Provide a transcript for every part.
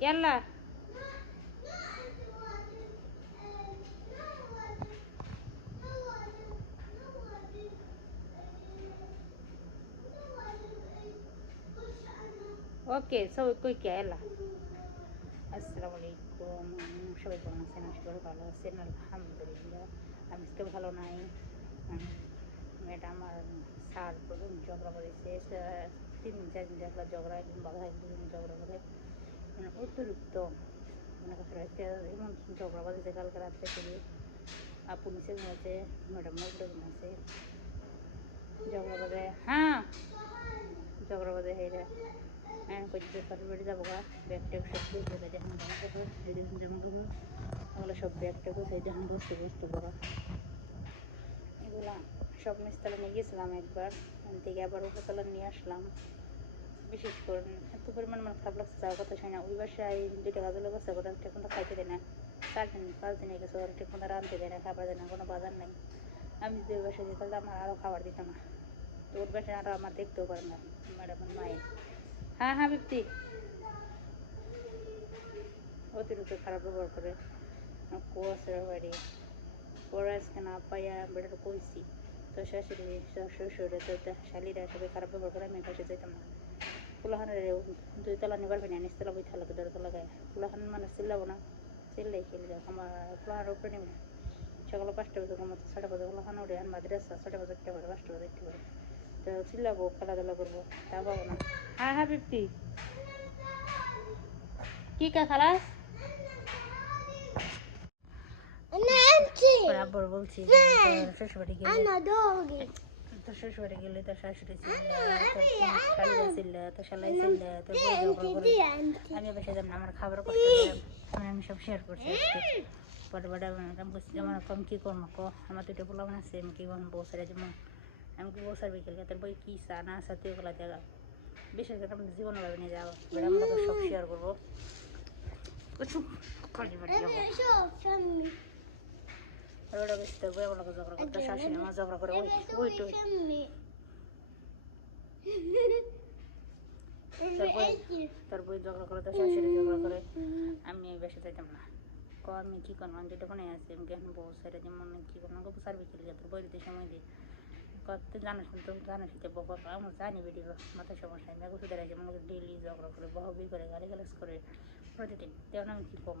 يلا ওকে সবাই কই কে এলা আসসালামু আলাইকুম সবাই কেমন আছেন আশা করি ভালো আছেন আলহামদুলিল্লাহ আমি তো ভালো নাই ম্যাডাম আর স্যার ঝগড়া করেছে তিন চার দিন দেখলা ঝগড়া একদিন বাধা একদিন ঝগড়া করে মানে অতিরিক্ত মনে করতে একটা এমন ঝগড়া বাজেছে কালকে রাত্রে থেকে আপু নিচে ঘুমাচ্ছে ম্যাডাম উপরে ঘুমাচ্ছে ঝগড়া বাজে হ্যাঁ ঝগড়া বাজে হেরে হ্যাঁ করছি পাশে বাড়ি যাব গা ব্যাগ ট্যাগ সব দিয়ে দেবে যখন এই দেখুন যেমন ঘুমো ওগুলো সব ব্যাগ ট্যাগ সেই যখন বসতে বসতে করা এগুলা সব মিস্তালা নিয়ে গেছিলাম একবার থেকে আবার উপরতলা নিয়ে আসলাম বিশেষ করে এত পরিমাণ আমার খারাপ লাগছে, যাওয়ার কথা শুনে না। ওই বাসায় দুইটা কাজে লোক আছে ওরা খাইতে দেয় না। চার দিন, পাঁচ দিন হয়ে গেছে, ওরা ঠিক রাঁধতে দেয় না, খাবার দেয় না, কোনো বাজার নেই। আমি যদি ওই বাসায় যেতে আমার আরও খাবার দিত না। তো ওর বাসায় আরও আমার দেখতেও পারে না, ম্যাডামের মায়ের। হ্যাঁ হ্যাঁ বিপ্তি। অতিরিক্ত খারাপ ব্যবহার করে। কুয়াশার বাড়ি। পরে আজকে না পাইয়া বেটার কইছি। তো শাশুড়ি শ্বশুরে তো শালিরা সবাই খারাপ ব্যবহার করে, আমি কাছে যেতাম না। কুলাহানের দুই তলা নিবার তলা বই থাকলে দেড় তলা গায়ে কুলাহান মানে চিল্লাবো না চিল্লাই খেলে যাও। আমার কুলাহানের উপরে নিব না। সকালে পাঁচটা বাজে আমার সাড়ে বাজে কুলাহান উঠে আন মাদ্রাসা সাড়ে বাজে একটা করে পাঁচটা বাজে একটা করে তো চিল্লাবো খেলাধুলা করব তা পাবো না। হ্যাঁ হ্যাঁ বিপ্তি। কি কা খালাস? বলছি শ্বশুরবাড়ি গেলে। তোর শ্বশুরবাড়ি গেলে তোর শাশুড়ি ছিল শালিরা ছিল তোর শালাই ছিল করে আমি বেসে যাব না আমার খাবার করতে আমি সব শেয়ার করছি পরে বড় আমার কম কী করব ক? আমার দুটো পোলাও আছে আমি কি করব বউ সারা যেমন আমি কি বউ সার বিকেল তোর বই কী চা না চা তুই ওগুলা দেখা বিশেষ করে আমি জীবন ভাবে নিয়ে যাব বড় আমরা সব শেয়ার করব। কিছু আর ওটা বেশি তোর বই আমার ঝগড়া করতে শাশুড়ি আমার ঝগড়া করে ওই ওই টুই তোর বই ঝগড়া করে তোর শাশুড়ি ঝগড়া করে আমি বেশি চাইতাম না ক আমি কি করব আমি যেটা কোনে আছি আমি কেন বউ সেটা যেমন কি করব গো সার্ভি খেলে তোর বই দিতে সময় দিই কত জানিস তো জানিস যে বক আমার জানি বেটি মাথায় সমস্যা আমি ওষুধ ডেলি ঝগড়া করে বহবি করে গালি গালাজ করে প্রতিদিন তেমন আমি কী কম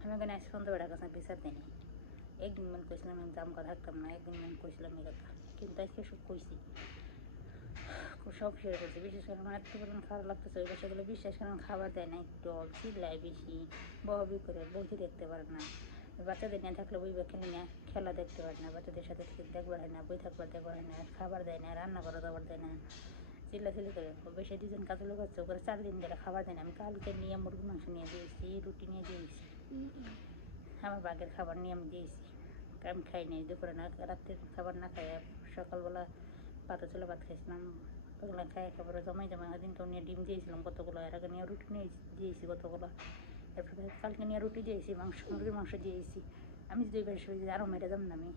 আমি ওখানে আসি সন্ধ্যাবেলা কাছে বিচার দিই একদিন মনে করেছিলাম আমি দাম কথা থাকতাম না একদিন মনে করেছিলাম এই কথা কিন্তু আজকে সব কইছি সব শেয়ার করছি বিশেষ করে আমার এত পরিমাণ খারাপ লাগতেছে ওই বাসাগুলো বিশ্বাস করেন খাবার দেয় না একটু চিল্লায় বেশি বহবি করে বইতে দেখতে পারে না বাচ্চাদের নিয়ে থাকলে বই বা খেলে না খেলা দেখতে পারে না বাচ্চাদের সাথে দেখবার হয় না বই থাকবার দেখবার হয় না খাবার দেয় না রান্না করা দাবার দেয় না চিল্লা চিল্লি করে বেশি দুজন কাজে লোক হচ্ছে ওখানে চার দিন ধরে খাবার দেয় না আমি কালকে নিয়ে মুরগি মাংস নিয়ে দিয়েছি রুটি নিয়ে দিয়েছি আমার বাঘের খাবার নিয়ে আমি দিয়েছি। আমি খাই নাই, দুপুরে না, রাত্রের খাবার না খাই সকালবেলা পাতা চলে, ভাত খাইছিলাম, ওগুলো খাই খাবার জমাই জমাই দিনটাও নিয়ে ডিম দিয়েছিলাম, কতগুলো, এর আগে নিয়ে রুটি নিয়ে দিয়েছি কতগুলো, এরপরে কালকে নিয়ে রুটি দিয়েছি, মাংস, মুরগির মাংস দিয়েছি। আমি দুই বেশি আরও মেরে যাম না আমি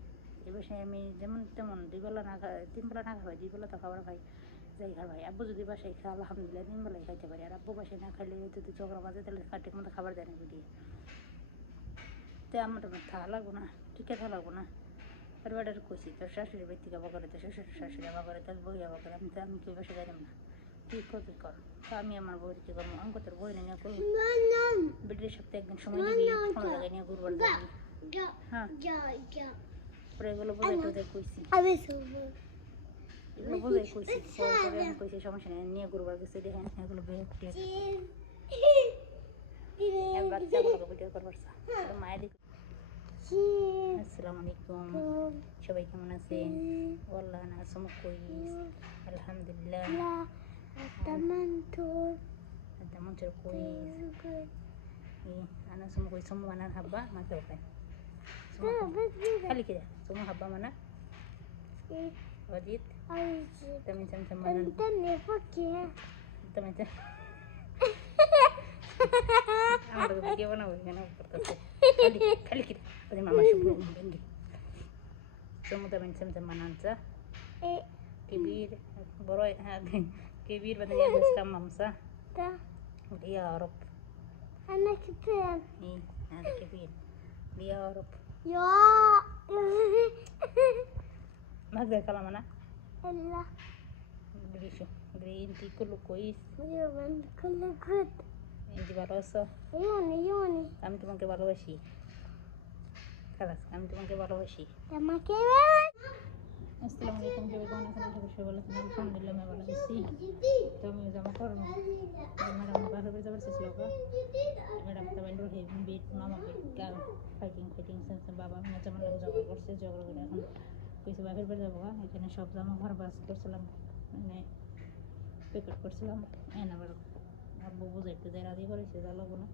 এই বেশি আমি যেমন তেমন দুই বেলা না খাই তিন বেলা না খাই দুই বেলা তো খাবার খাই, যাই খা ভাই, আব্বু যদি বাসায় খাই আলহামদুলিল্লাহ, তিন বেলায় খাইতে পারি, আর আব্বু বাসায় না খাইলে যদি ঝগড়া বাজে তাহলে ঠিক মতো খাবার দেয় না বেরিয়ে তো আমার থা লাগবো না ঠিকই থা লাগবো না? পরিবারের কইছি, তোর শাশুড়ি থেকে আবার করে তোর শ্বশুর, শাশুড়ি আবার করে তোর বই আবার করে আমি তো আমি কেউ বসে যাইলাম না? তুই করবি কর? তো আমি আমার বউয়ের কি করব? আমি তোর বই নিয়ে করব বেটির সপ্তাহে একদিন সময় দিবি কোনো জায়গায় নিয়ে ঘুরবার হ্যাঁ। পরে এগুলো বোঝাই টোঝাই কইছি। এগুলো বোঝাই কইছি আমি কইছি সমস্যা নেই, নিয়ে ঘুরবার গেছে দেখেন এগুলো বেগ আসসালামু আলাইকুম সবাই কেমন আছেন والله انا اسمه كويس الحمد لله انت منتر كويس إيه انا اسمه كويس اسمه انا هبه ما توقع خلي كده اسمه هبه منا وديت تمام تمام تمام تمام Ya kalau mana? Allah. Green, green, ti kulo kuis. Ya, kulo good. নিজে ভালোবাসো? আমি তোমাকে ভালোবাসি। খালাস আমি তোমাকে ভালোবাসি। তোমাকে আমি তো জামা করব ম্যাডাম যাবার ম্যাডাম বেট মামা ফাইটিং ফাইটিং বাবা করছে করে এখন সব জামা ঘর বাস করছিলাম মানে করছিলাম। এনে আবার আব্বু বুঝাইতে যায় রাজি করেছে যা লাগবো না।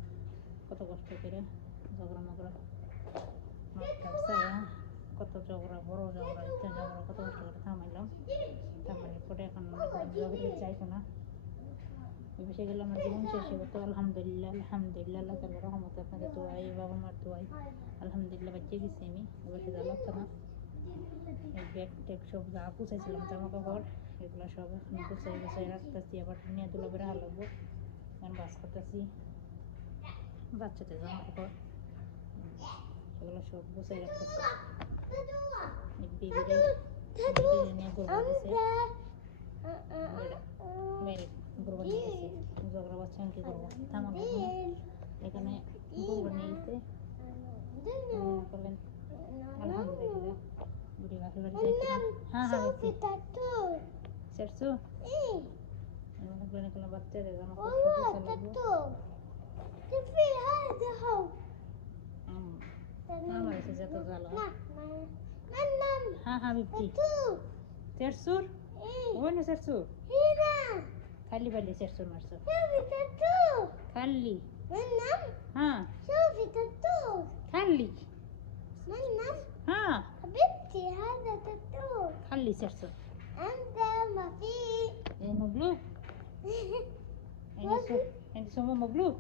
কত কষ্ট করে ঝগড়া মগড়া কত ঝগড়া, বড় ঝগড়া, ইচ্ছা ঝগড়া, কত কষ্ট করে থামাইলাম। থামানোর পরে এখন ঝগড়া না। বসে গেলাম আমার জীবন শেষ হয়ে তো, আলহামদুলিল্লাহ আলহামদুলিল্লাহ, আল্লাহ তালার রহমতে আপনাদের দোয়াই বাবা মার দোয়াই। আলহামদুলিল্লাহ বাচ্চা গেছি আমি, এবার সে যা লাগতো না। এই ব্যাগ ট্যাগ সব যা পুষাইছিলাম জামা কাপড়, এগুলো সব এখন গুছাই গুছাই রাখতেছি, আবার নিয়ে তুলে বেড়ে হালাবো এখন বাস করতেছি। বাচ্চাদের জামা কাপড় সেগুলো সব বসে রাখতেছি। ঝগড়া বাচ্চা কি এখানে। ممكن يكون بكتيريا زي ما كنت في هذا هو ماما يسجل غلط نعم ها حبيبتي ترسور وين سرسور هنا خلي بالي سرسور مرسور شوفي ترسور خلي نعم ها شوفي ترسور خلي نعم ها حبيبتي هذا ترسور خلي سرسور انت ما في مبلوك انت انت سمو مبلوك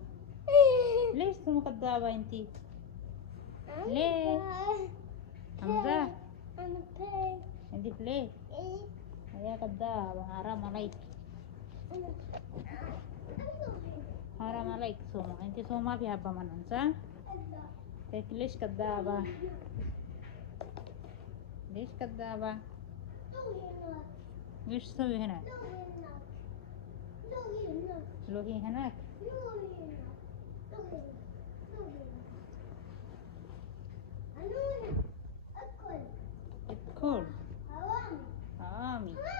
ليش سمو كدابة انت ليه؟ حمزة أنا باي انت ليه إيه يا كدابة حرام عليك حرام عليك سوما انت سوما في حبة من انسى هيك ليش كدابة ليش كدابة ليش تسوي هنا It's looking her neck. It's cold. Awami. Awami.